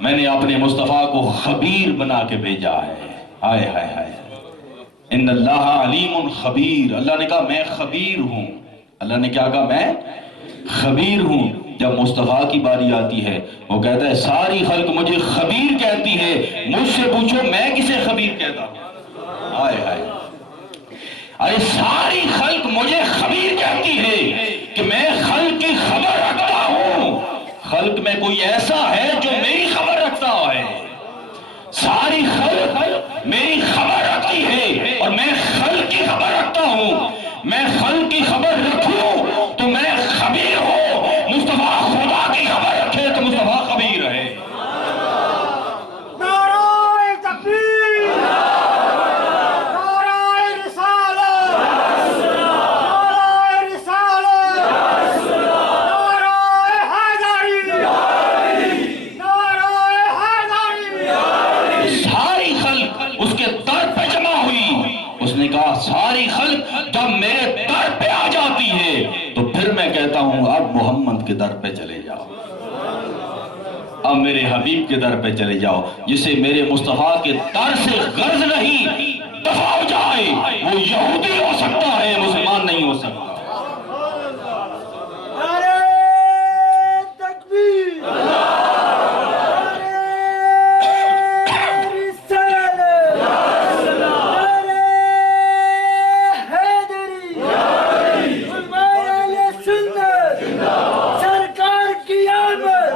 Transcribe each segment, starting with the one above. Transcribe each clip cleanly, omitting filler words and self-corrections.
میں نے اپنے مصطفیٰ کو خبیر بنا کے بھیجا ہے. ہائے ہائے ہائے. ان اللہ علیم خبیر. اللہ نے کہا میں خبیر ہوں. اللہ نے کیا کہا؟ میں خبیر ہوں. جب مصطفیٰ کی باری آتی ہے وہ کہتا ہے ساری خلق مجھے خبیر کہتی ہے، مجھ سے پوچھو میں کسے خبیر کہتا ہوں. ہائے ہائے. ارے ساری خلق مجھے خبیر کہتی ہے کہ میں خلق کی خبر رکھتا ہوں. خلق میں کوئی ایسا ہے جو میری خبر رکھتا ہے؟ ساری خلق میری خبر رکھتی ہے اور میں خلق کی خبر رکھتا ہوں. میں خلق کی خبر رکھوں تو میں خبیر ہوں. مصطفیٰ خدا کی خبر رکھے تو مصطفیٰ خبیر ہے. نعرہ تکبیر، نعرہ رسالت، نعرہ رسالت، نعرہ حیدری، نعرہ حیدری. ساری خلق اس کے در پہ جمع ہوئی. اس نے کہا ساری خلق جب میرے در پہ آ جاتی ہے تو پھر میں کہتا ہوں اب محمد کے در پہ چلے جاؤ، اب میرے حبیب کے در پہ چلے جاؤ. جسے میرے مصطفیٰ کے در سے غرض نہیں دفع ہو جائے وہ یہودی ہو سکتا ہے، مسلمان نہیں ہو سکتا. نعرہ تکبیر، نعرہ رسالت، نعرہ حیدری، علماء اہل سنت، سرکار کی آمد،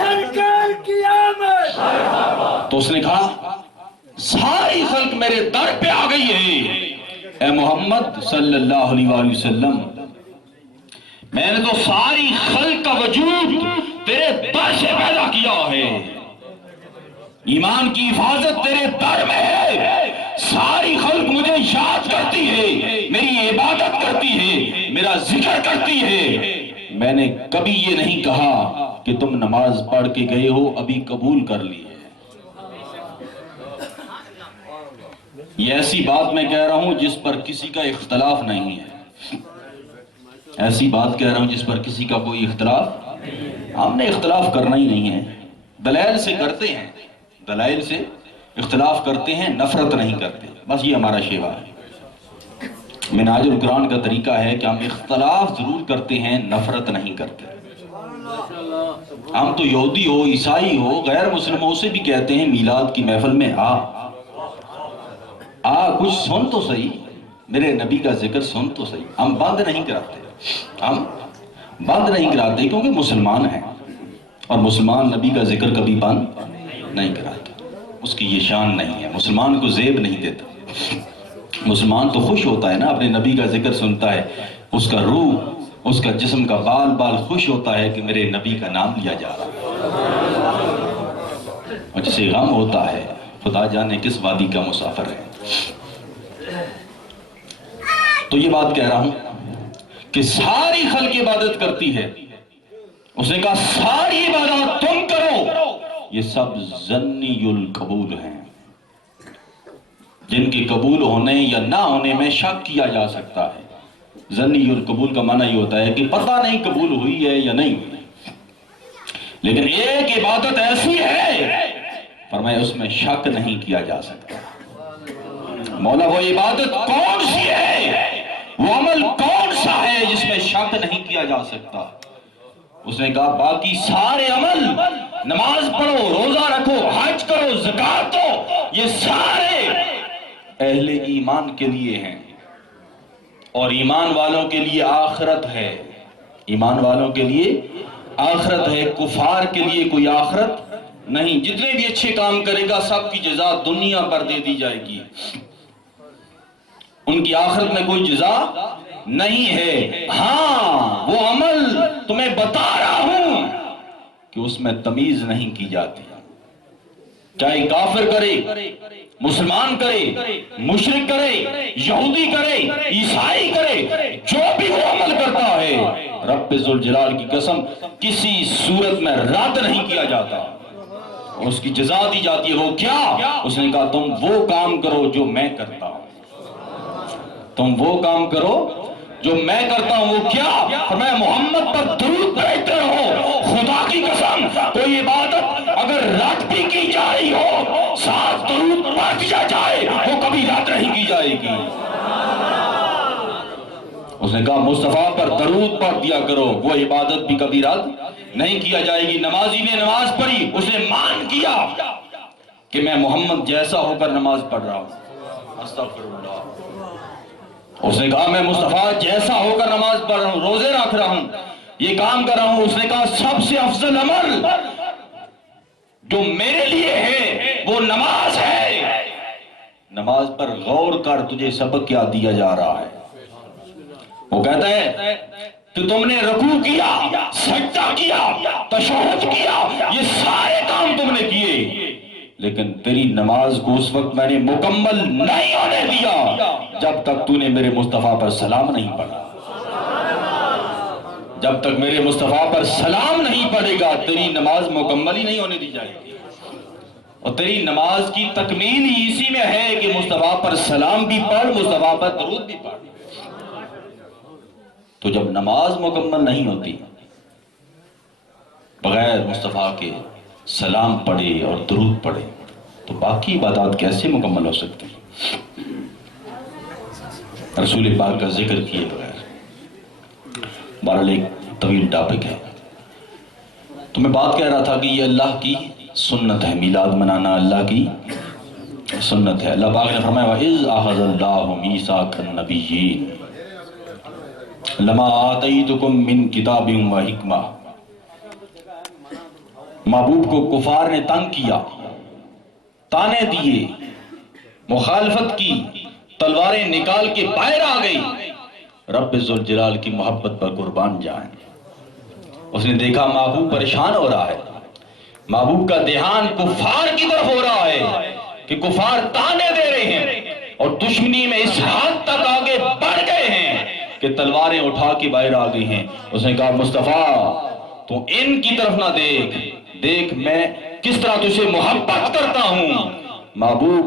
سرکار کی آمد. تو اس نے کہا ساری خلق میرے در پہ آ گئی ہے. اے محمد صلی اللہ علیہ وآلہ وسلم، میں نے تو ساری خلق کا وجود تیرے در سے پیدا کیا ہے. ایمان کی حفاظت تیرے در میں ہے. ساری خلق مجھے یاد کرتی ہے، میری عبادت کرتی ہے، میرا ذکر کرتی ہے. میں نے کبھی یہ نہیں کہا کہ تم نماز پڑھ کے گئے ہو ابھی قبول کر لی ہے. یہ ایسی بات میں کہہ رہا ہوں جس پر کسی کا اختلاف نہیں ہے. ایسی بات کہہ رہا ہوں جس پر کسی کا کوئی اختلاف. ہم نے اختلاف کرنا ہی نہیں ہے. دلائل سے کرتے ہیں، دلائل سے اختلاف کرتے ہیں، نفرت نہیں کرتے. بس یہ ہمارا شیوا ہے. منہاج القرآن کا طریقہ ہے کہ ہم اختلاف ضرور کرتے ہیں، نفرت نہیں کرتے. ہم تو یہودی ہو، عیسائی ہو، غیر مسلموں سے بھی کہتے ہیں میلاد کی محفل میں کچھ سن تو صحیح، میرے نبی کا ذکر سن تو صحیح. ہم بند نہیں کراتے، ہم بند نہیں کراتے کیونکہ مسلمان ہیں اور مسلمان نبی کا ذکر کبھی بند نہیں کراتا. اس کی یہ شان نہیں ہے. مسلمان کو زیب نہیں دیتا. مسلمان تو خوش ہوتا ہے نا، اپنے نبی کا ذکر سنتا ہے، اس کا روح، اس کا جسم کا بال بال خوش ہوتا ہے کہ میرے نبی کا نام لیا جا رہا ہے. اور جسے غم ہوتا ہے خدا جانے کس وادی کا مسافر ہے. تو یہ بات کہہ رہا ہوں کہ ساری خلق عبادت کرتی ہے. اس نے کہا ساری عبادت تم کرو. یہ سب ظنی القبول ہیں، جن کے قبول ہونے یا نہ ہونے میں شک کیا جا سکتا ہے. ظنی القبول کا معنی یہ ہوتا ہے کہ پتہ نہیں قبول ہوئی ہے یا نہیں ہوئی. لیکن ایک عبادت ایسی ہے فرمایا اس میں شک نہیں کیا جا سکتا. مولا وہ عبادت کون سی ہے، وہ عمل کون سا ہے جس میں شک نہیں کیا جا سکتا؟ اس نے کہا باقی سارے عمل، نماز پڑھو، روزہ رکھو، حج کرو، زکات دو، یہ سارے اہل ایمان کے لیے ہیں اور ایمان والوں کے لیے آخرت ہے. ایمان والوں کے لیے آخرت ہے، کفار کے لیے کوئی آخرت نہیں. جتنے بھی اچھے کام کرے گا سب کی جزا دنیا پر دے دی جائے گی. ان کی آخرت میں کوئی جزا نہیں ہے. ہاں وہ عمل تمہیں بتا رہا ہوں کہ اس میں تمیز نہیں کی جاتی. چاہے کافر کرے، مسلمان کرے، مشرک کرے، یہودی کرے، عیسائی کرے، جو بھی وہ عمل کرتا ہے رب ذوالجلال کی قسم کسی صورت میں رد نہیں کیا جاتا، اس کی جزا دی جاتی ہے. وہ کیا؟ اس نے کہا تم وہ کام کرو جو میں کرتا ہوں. تم وہ کام کرو جو میں کرتا ہوں. وہ کیا؟ میں محمد پر درود پڑھتے رہو. خدا کی قسم کوئی عبادت اگر اگر رات بھی کی جا رہی ہو ساتھ درود پڑھ دیا جائے وہ کبھی رات نہیں کی جائے گی۔ اس نے کہا مصطفیٰ پر درود پڑھ دیا کرو، وہ عبادت بھی کبھی رد نہیں کیا جائے گی۔ نمازی نے نماز پڑھی، اس نے مان کیا کہ میں محمد جیسا ہو کر نماز پڑھ رہا ہوں، استغفراللہ۔ اس نے کہا میں مصطفیٰ جیسا ہو کر نماز پڑھ رہا ہوں، روزے رکھ رہا ہوں، یہ کام کر رہا ہوں۔ اس نے کہا سب سے افضل عمل جو میرے لیے ہے وہ نماز ہے۔ نماز پر غور کر، تجھے سبق کیا دیا جا رہا ہے۔ وہ کہتا ہے کہ تم نے رکوع کیا، سجدہ کیا، تشہد کیا، یہ سارے کام تم نے کیے، لیکن تیری نماز کو اس وقت میں نے مکمل نہیں ہونے دیا جب تک تو نے میرے مصطفیٰ پر سلام نہیں پڑھا۔ جب تک میرے مصطفیٰ پر سلام نہیں پڑھے گا تیری نماز مکمل ہی نہیں ہونے دی جائے گی۔ اور تیری نماز کی تکمیل ہی اسی میں ہے کہ مصطفیٰ پر سلام بھی پڑھ، مصطفیٰ پر درود بھی پڑھ۔ تو جب نماز مکمل نہیں ہوتی بغیر مصطفیٰ کے سلام پڑھے اور درود پڑھے تو باقی عبادات کیسے مکمل ہو سکتی؟ رسول پاک کا ذکر کیے بغیر، بہرحال ایک طویل ٹاپک ہے۔ تو میں بات کہہ رہا تھا کہ یہ اللہ کی سنت ہے، میلاد منانا اللہ کی سنت ہے۔ اللہ پاک نے فرمایا وَإِذْ أَخَذَ اللَّهُ مِيثَاقَ النَّبِيِّينَ لما آتیتکم من کتاب و حکمہ۔ محبوب کو کفار نے تنگ کیا، تانے دیے، مخالفت کی، تلواریں نکال کے باہر آ گئی۔ رب ذوالجلال کی محبت پر قربان جائیں۔ اس نے دیکھا محبوب پریشان ہو رہا ہے، محبوب کا دھیان کفار کی طرف ہو رہا ہے کہ کفار تانے دے رہے ہیں اور دشمنی میں اس حد تک آگے بڑھ گئے ہیں کہ تلواریں اٹھا کے باہر آ گئی ہیں۔ اس نے کہا مصطفیٰ تو ان کی طرف نہ دیکھ، دیکھ میں کس طرح تجھے محبت کرتا ہوں۔ محبوب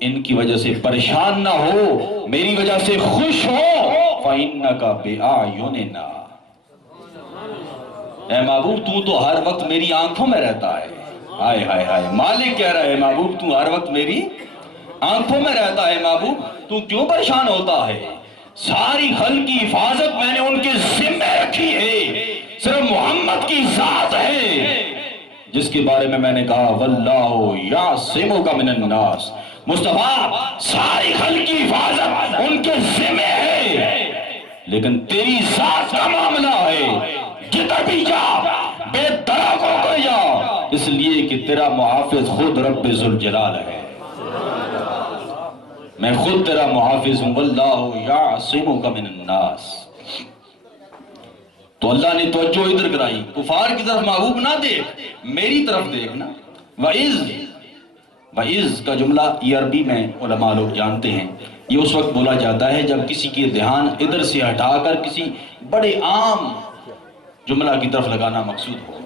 ان کی وجہ سے پریشان نہ ہو، میری وجہ سے خوش ہو۔ فَإِنَّكَ بِأَعْيُنِنَا۔ اے محبوب تو ہر وقت میری آنکھوں میں رہتا ہے۔ ہائے ہائے ہائے، مالک کہہ رہا ہے محبوب تو ہر وقت میری آنکھوں میں رہتا ہے، محبوب تو کیوں پریشان ہوتا ہے؟ ساری خلق کی حفاظت میں نے ان کے ذمہ رکھی ہے، صرف محمد کی ذات ہے جس کے بارے میں نے کہا واللہ یعصمک من الناس۔ مصطفیٰ ساری خلق کی حفاظت ان کے ذمہ ہے، لیکن تیری ذات کا معاملہ ہے، جدھر بھی جا بے درخوں کو جا، اس لیے کہ تیرا محافظ خود رب ذوالجلال ہے۔ میں خود تیرا محافظ ہوں، واللہ یعصمک من الناس۔ تو اللہ نے توجہ ادھر کرائی، کفار کی طرف محبوب نہ دیکھ، میری طرف دیکھنا۔ وَإِذْ کا جملہ یہ عربی میں علماء لوگ جانتے ہیں، یہ اس وقت بولا جاتا ہے جب کسی کے دھیان ادھر سے ہٹا کر کسی بڑے عام جملہ کی طرف لگانا مقصود ہو۔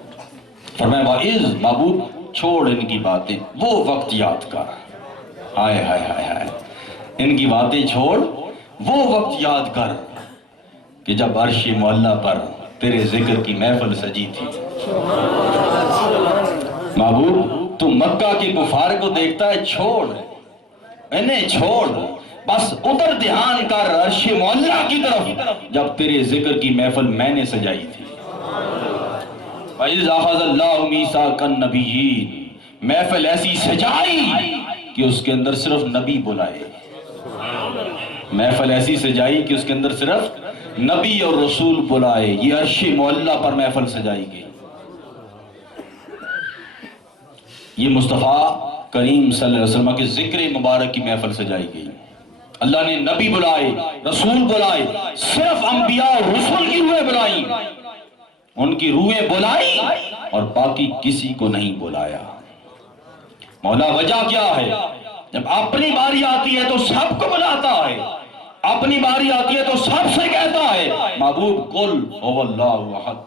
فرمایا وَإِذْ محبوب چھوڑ ان کی باتیں، وہ وقت یاد کر۔ ہائے ہائے ہائے ہائے، ان کی باتیں چھوڑ، وہ وقت یاد کر کہ جب عرش معلیٰ پر تیرے ذکر کی محفل سجی تھی۔ محبوب تو مکہ کے کفار کو دیکھتا ہے، چھوڑ انہیں، چھوڑ، بس ادھر دھیان کر عرش معلیٰ کی طرف جب تیرے ذکر کی محفل میں نے سجائی تھی۔ وَإِذْ أَخَذَ اللَّهُ مِيثَاقَ النَّبِيِّينَ، محفل ایسی سجائی کہ اس کے اندر صرف نبی بلائے، محفل ایسی سجائی کہ اس کے اندر صرف نبی اور رسول بلائے۔ یہ عرش معلیٰ پر محفل سجائی گئی۔ یہ مصطفیٰ کریم صلی اللہ علیہ وسلم کے ذکر مبارک کی محفل سجائی گئی۔ اللہ نے نبی بلائے، رسول بلائے، صرف انبیاء اور رسول کی روحیں بلائیں، ان کی روحیں بلائی اور باقی کسی کو نہیں بلایا۔ مولا وجہ کیا ہے؟ جب اپنی باری آتی ہے تو سب کو بلاتا ہے، اپنی باری آتی ہے تو سب سے کہتا ہے محبوب قل هو اللہ احد،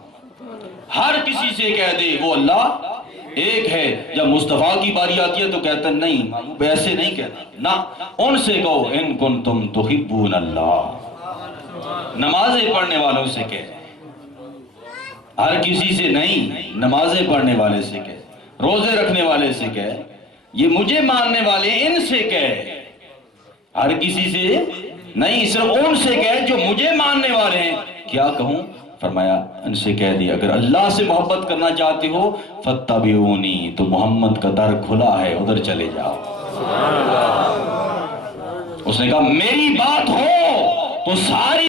ہر کسی سے کہہ دے وہ اللہ ایک ہے۔ جب مصطفیٰ کی باری آتی ہے تو کہتا ہے نہیں محبوب ایسے نہیں کہتا، نہ ان سے کہو ان کنتم تحبون اللہ، نمازیں پڑھنے والوں سے کہے، ہر کسی سے نہیں، نمازیں پڑھنے والے سے کہے۔ روزے رکھنے والے سے کہے، یہ مجھے ماننے والے ان سے کہے، ہر کسی سے نہیں، صرف ان سے کہے جو مجھے ماننے والے ہیں۔ کیا کہوں؟ فرمایا ان سے کہہ دیا اگر اللہ سے محبت کرنا چاہتے ہو فاتبعونی، تو محمد کا در کھلا ہے، ادھر چلے جاؤ۔ اس نے کہا میری بات ہو تو ساری